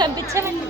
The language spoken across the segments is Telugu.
పంపించాలండి.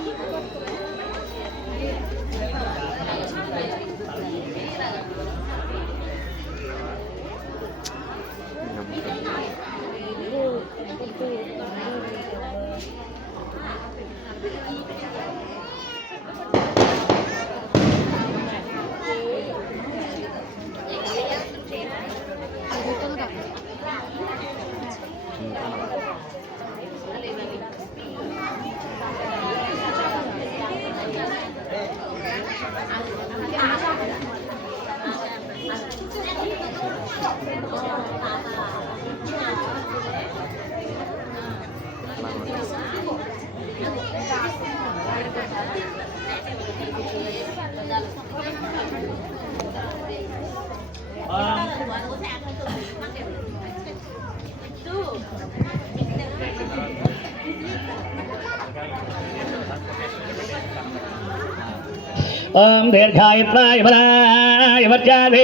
ओम दीर्घायुत्वाय बलाय वर्चादे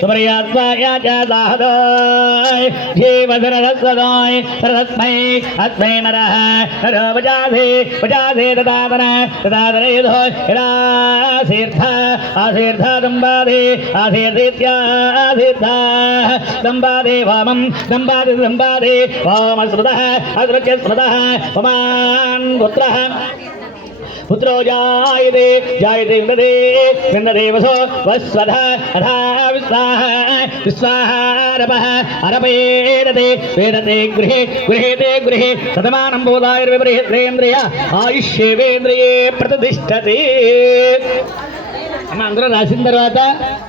सुमर्यात्वाय जादाहदाय जीवधरसदाय सरस्मै अस्मै नरः नरो वजाधे वजाधे ददातन ददातनेधो हिरासीर्थ आसीर्थ दम्बादे आसीर्दित्यासीर्थ दम्बादे वामं दम्बादे दम्बादे वामस्मृतः अद्रच्य स्मृतः वमान् पुत्रः पुत्रो जायते जायते विन्दते विन्दते वसो वस्वधः अधा विस्वाह विस्वाहारपः अरपेदते वेदते गृहे गृहेते गृहे शतमानं बोधायुर्विपरीतेन्द्रिय आयुष्येवेन्द्रिये प्रतिष्ठते. అమ్మ అందరూ రాసిన తర్వాత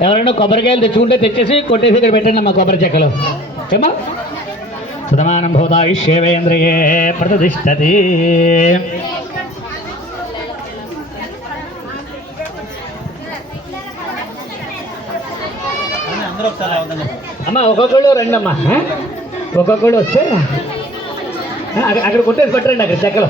ఎవరైనా కొబ్బరికాయలు తెచ్చుకుంటే తెచ్చేసి కొట్టేసి ఇక్కడ పెట్టండి అమ్మ కొబ్బరి చెక్కలు. ఏమా శతమానం భూతాయుష్యేవేంద్రియే ప్రతిష్టతి. అమ్మ ఒక్కొక్కళ్ళు రండి అమ్మా, ఒక్కొక్కళ్ళు వస్తే అక్కడ కొట్టేసి పెట్టండి అక్కడ చెక్కలు.